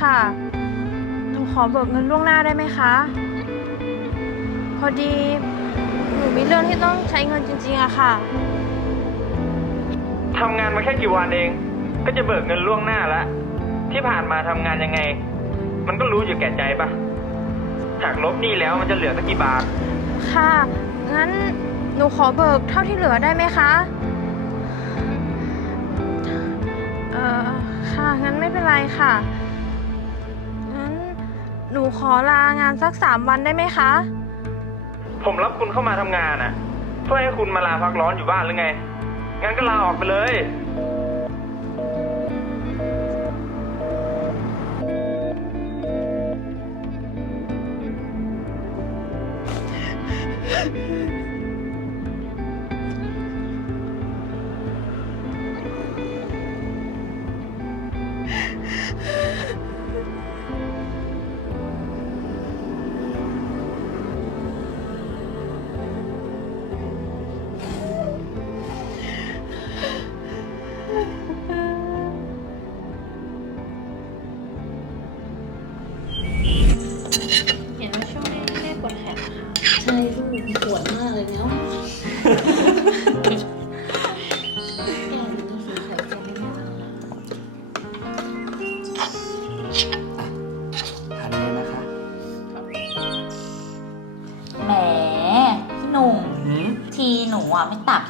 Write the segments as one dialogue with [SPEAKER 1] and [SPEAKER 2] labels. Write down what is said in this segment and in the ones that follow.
[SPEAKER 1] ค่ะ หนูขอเบิกเงินล่วงหน้าได้ไหมคะ พอดี หนูมีเรื่องที่ต้องใช้เงินจริงๆอะค่ะ
[SPEAKER 2] ทำงานมาแค่กี่วันเอง ก็จะเบิกเงินล่วงหน้าแล้วที่ผ่านมาทำงานยังไง มันก็รู้อยู่แก่ใจปะหากลบหนี้แล้วมันจะเหลือสักกี่บาท
[SPEAKER 1] ค่ะ งั้นหนูขอเบิกเท่าที่เหลือได้ไหมคะ เอ่อ ค่ะ งั้นไม่เป็นไรค่ะงั้น หนูขอลางานสักสามวันได้ไหมคะ
[SPEAKER 2] ผมรับคุณเข้ามาทำงานอะเพื่อให้คุณมาลาพักร้อนอยู่บ้านหรือไง งั้นก็ลาออกไปเลย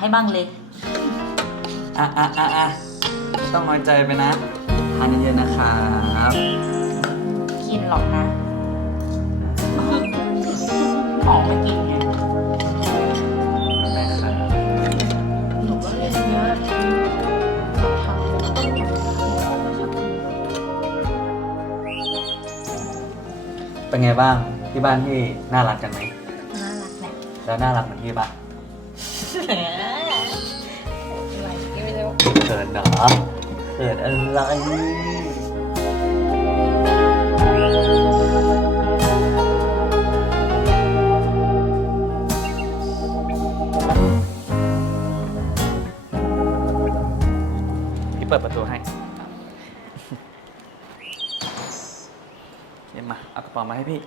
[SPEAKER 3] ให้
[SPEAKER 4] บ้างเลย
[SPEAKER 5] อะอะอะอะไม่ต้องน้อยใจไปนะทานเยอะๆนะครับ
[SPEAKER 4] กินหรอกนะออกมากินไง
[SPEAKER 5] ได้ครับ
[SPEAKER 3] หนูก็เรียนเยอะทำแล้วก็ไม่ค่อยดี
[SPEAKER 5] เป็นไงบ้างที่บ้านพี่น่ารักกันไหม
[SPEAKER 4] น่ารักแหละ
[SPEAKER 5] แล้วน่ารักเหมือนพี่ปะ เขินเหรอเขินอะไรพี่เปิดประตูให้เดี๋ยวมา เอากระเป๋ามาให้พี่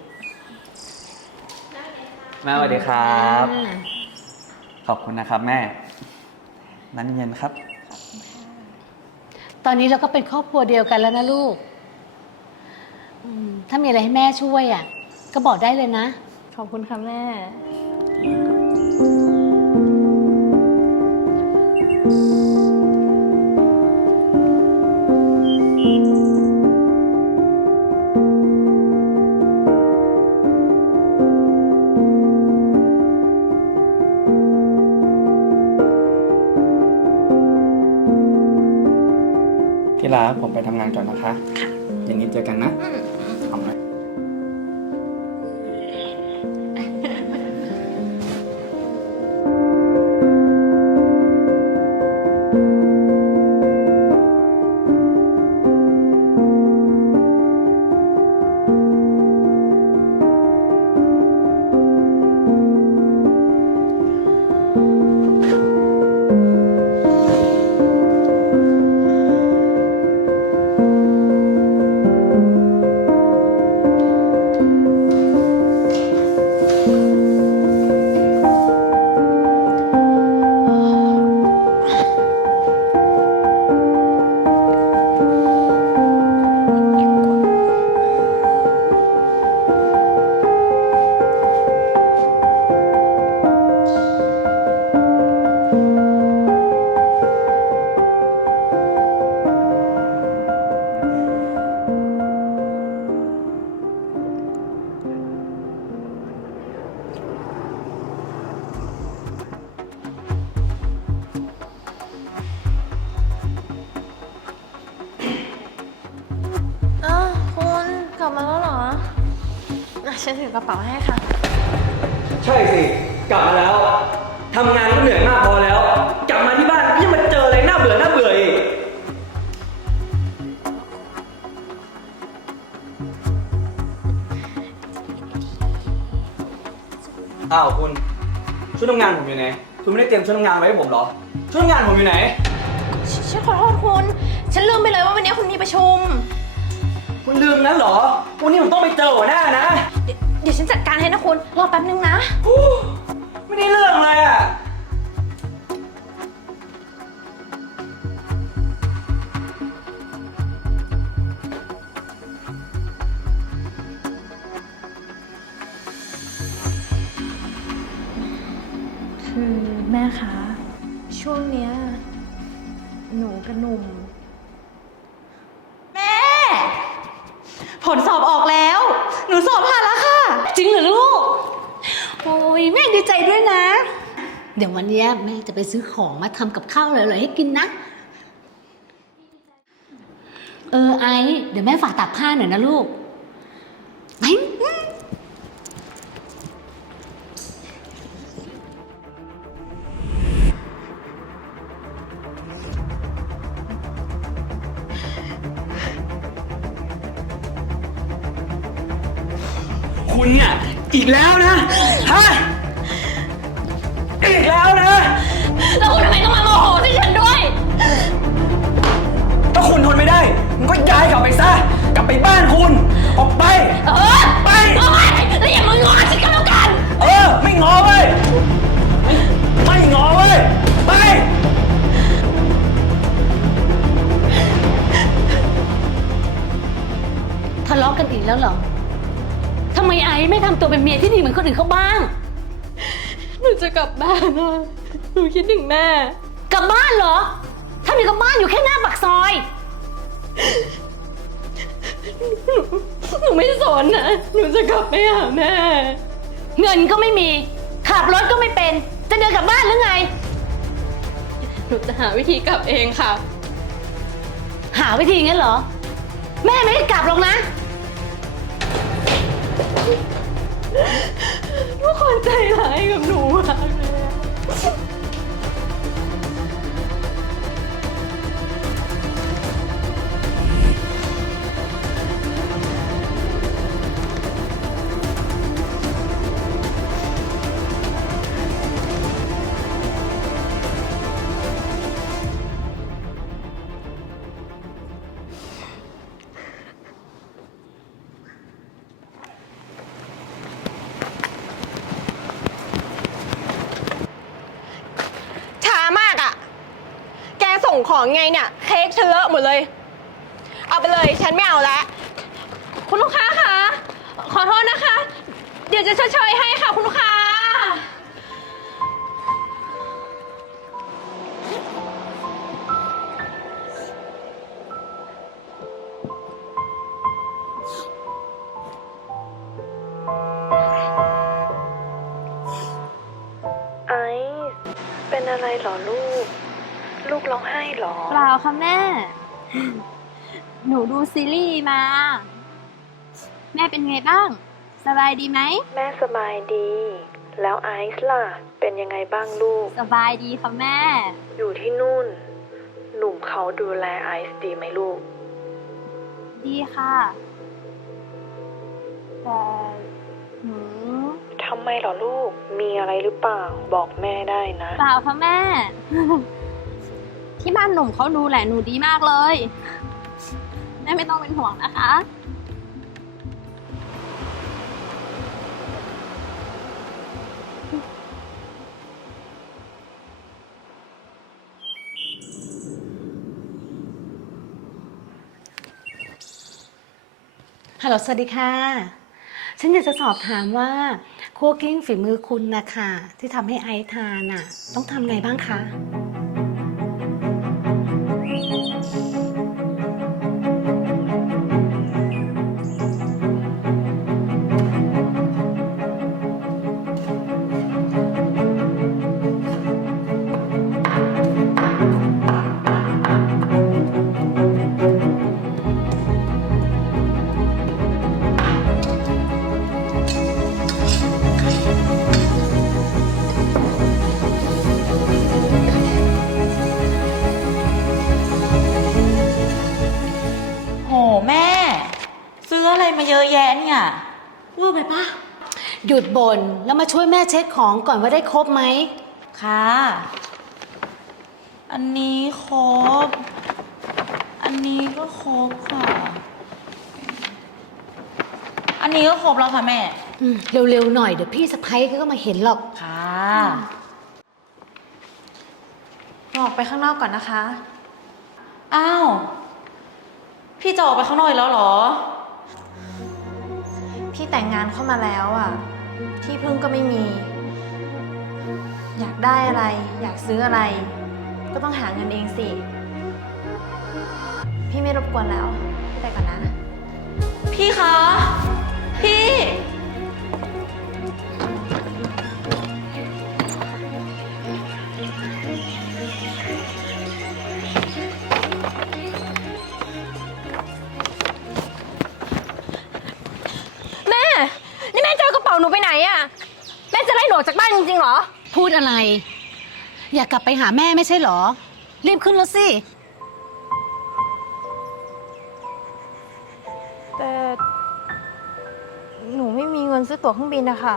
[SPEAKER 5] แม่สวัสดีครับ ขอบคุณนะครับแม่ นั้นเย็นครับ
[SPEAKER 3] ตอนนี้เราก็เป็นครอบครัวเดียวกันแล้วนะลูกอืมถ้ามีอะไรให้แม่ช่วยอะ ก็บอกได้เลยนะ
[SPEAKER 1] ขอบคุณค่ะแม่
[SPEAKER 5] ที่ ก่อนนะคะเย็นนี้เจอกันนะทำไหม
[SPEAKER 1] ฉันถือกระเป๋าให้ค่ะ
[SPEAKER 6] ใช่สิ กลับมาแล้ว ทำงานก็เหนื่อยมากพอแล้ว กลับมาที่บ้านยังมาเจออะไรน่าเบื่อน่าเบื่ออีก อ้าวคุณชุดทำงานผมอยู่ไหน คุณไม่ได้เตรียมชุดทำงานไว้ให้ผมเหรอ ชุดทำงานผมอยู่ไหน
[SPEAKER 1] ฉฉันขอโทษคุณ ฉันลืมไปเลยว่าวันนี้คุณมีประชุม
[SPEAKER 6] คุณลืมนั้นเหรอ วันนี้ผมต้องไปเจอหัวหน้านะ
[SPEAKER 1] เดี๋ยวเดี๋ยวฉันจัดการให้นะคุณ รอแป๊บนึงนะ
[SPEAKER 6] ไม่ได้เรื่องเลยอะ
[SPEAKER 1] คือแม่คะ ช่วงเนี้ย หนูกับหนุ่ม
[SPEAKER 4] แม่ ผลสอบออกแล้ว หนูสอบผ่านแล้วค่ะ
[SPEAKER 3] จริงเหรอลูก โอ้ยแม่ดีใจด้วยนะ เดี๋ยววันเนี้ยแม่จะไปซื้อของมาทำกับข้าวอร่อยๆให้กินนะ เออไอซ์เดี๋ยวแม่ฝากตากผ้าหน่อยนะลูกไป
[SPEAKER 6] อีกแล้วนะฮะ
[SPEAKER 1] ทำตัวเป็น
[SPEAKER 6] เมีย
[SPEAKER 3] ที่ดีเหมือนคนอื่นเขาบ้าง
[SPEAKER 1] หนูจะกลับบ้านอะหนูคิดถึงแม่
[SPEAKER 3] กลับบ้านเหรอถ้ามีกลับบ้านอยู่แค่หน้าปากซอย
[SPEAKER 1] หนูไม่สนนะ หนูจะกลับไปหาแม่
[SPEAKER 3] เงินก็ไม่มี ขับรถก็ไม่เป็น จะเดินกลับบ้านหรือไง
[SPEAKER 1] หนูจะหาวิธีกลับเองค่ะ
[SPEAKER 3] หาวิธีงั้นเหรอ แม่ไม่ให้กลับหรอกนะ
[SPEAKER 1] ทุกคนใจร้ายกับหนูมากเลยอะ
[SPEAKER 7] ของไงเนี่ยเค้กฉันเลอะหมดเลย เอาไปเลยฉันไม่เอาแล้ว
[SPEAKER 1] คุณลูกค้าคะขอโทษนะคะ เดี๋ยวจะชดเชยให้ค่ะคุณลูกค้า
[SPEAKER 8] ล่า
[SPEAKER 1] ค่ะแม่ หนูดูซีรีส์มา แม่เป็นไงบ้าง สบายดีไหม
[SPEAKER 8] แม่สบายดี แล้วไอซ์ล่ะ เป็นยังไงบ้างลูก
[SPEAKER 1] สบายดีค่ะแม่
[SPEAKER 8] อยู่ที่นู่น หนุ่มเขาดูแลไอซ์ดีไหมลูก
[SPEAKER 1] ดีค่ะ แต่หนู
[SPEAKER 8] ทำไมเหรอลูก มีอะไรหรือเปล่า บอกแม่ได้นะ
[SPEAKER 1] เปล่าค่ะแม่ ที่บ้านหนุ่มเขาดูแลหนูดีมากเลย แม่ไม่ต้องเป็นห่วงนะคะ
[SPEAKER 3] ฮัลโหลสวัสดีค่ะ ฉันอยากจะสอบถามว่าคั่วกลิ้งฝีมือคุณนะคะที่ทำให้ไอซ์ทานน่ะ ต้องทำไงบ้างคะ
[SPEAKER 4] ยุ
[SPEAKER 3] ดบน่นแล้วมาช่วยแม่เช็คของก่อนว่าได้ครบไหม
[SPEAKER 4] ค่ะ อันนี้ครบ อันนี้ก็ครบค่ะ อันนี้ก็ครบแล้วค่ะแม่
[SPEAKER 9] อืมเร็วๆหน่อยเดี๋ยวพี่สะพ้ยเขาก็มาเห็นหรอก
[SPEAKER 4] ค่ะ
[SPEAKER 10] หนูออกไปข้างนอกก่อนนะคะ
[SPEAKER 4] อ้าว พี่จะออกไปข้างนอกอีกแล้วเหรอ
[SPEAKER 10] พี่แต่งงานเข้ามาแล้วอะ ที่พึ่งก็ไม่มี อยากได้อะไร อยากซื้ออะไร ก็ต้องหาเงินเองสิ พี่ไม่รบกวนแล้วพี่ไปก่อนนะ
[SPEAKER 4] พี่คะ
[SPEAKER 9] พี่ ดอะไร อยากกลับไปหาแม่ไม่ใช่เหรอ รีบขึ้นรถสิ
[SPEAKER 10] แต่หนูไม่มีเงินซื้อตั๋วเครื่องบินนะคะ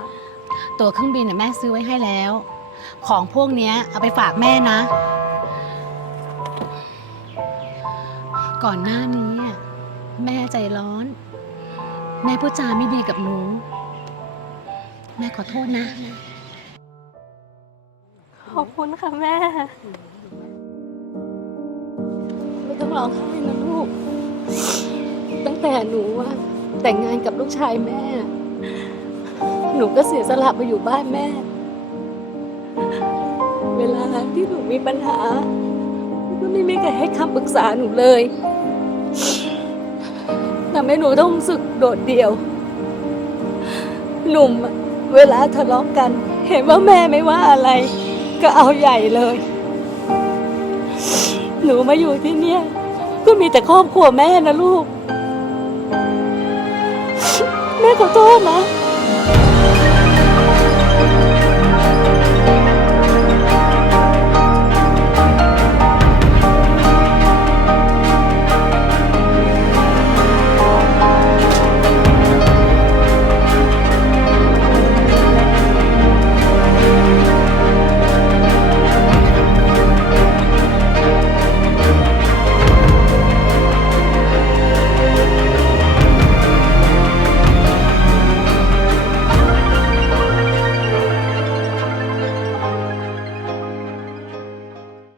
[SPEAKER 9] ตั๋วเครื่องบินน่ะแม่ซื้อไว้ให้แล้ว ของพวกเนี้ยเอาไปฝากแม่นะ ก่อนหน้านี้อะแม่ใจร้อน แม่พูดจาไม่ดีกับหนู แม่ขอโทษนะ
[SPEAKER 10] ขอบคุณค่ะแม่
[SPEAKER 9] ไม่ต้องร้องไห้นะลูก ตั้งแต่หนูอะแต่งงานกับลูกชายแม่ หนูก็เสียสละมาอยู่บ้านแม่ เวลาที่หนูมีปัญหาก็ไม่มีใครให้คำปรึกษาหนูเลยทำให้หนูต้องรู้สึกโดดเดี่ยว หนุ่มอะเวลาทะเลาะกัน เห็นว่าแม่ไม่ว่าอะไร ก็เอาใหญ่เลย หนูมาอยู่ที่เนี่ย ก็มีแต่ครอบครัวแม่นะลูก แม่ขอโทษนะ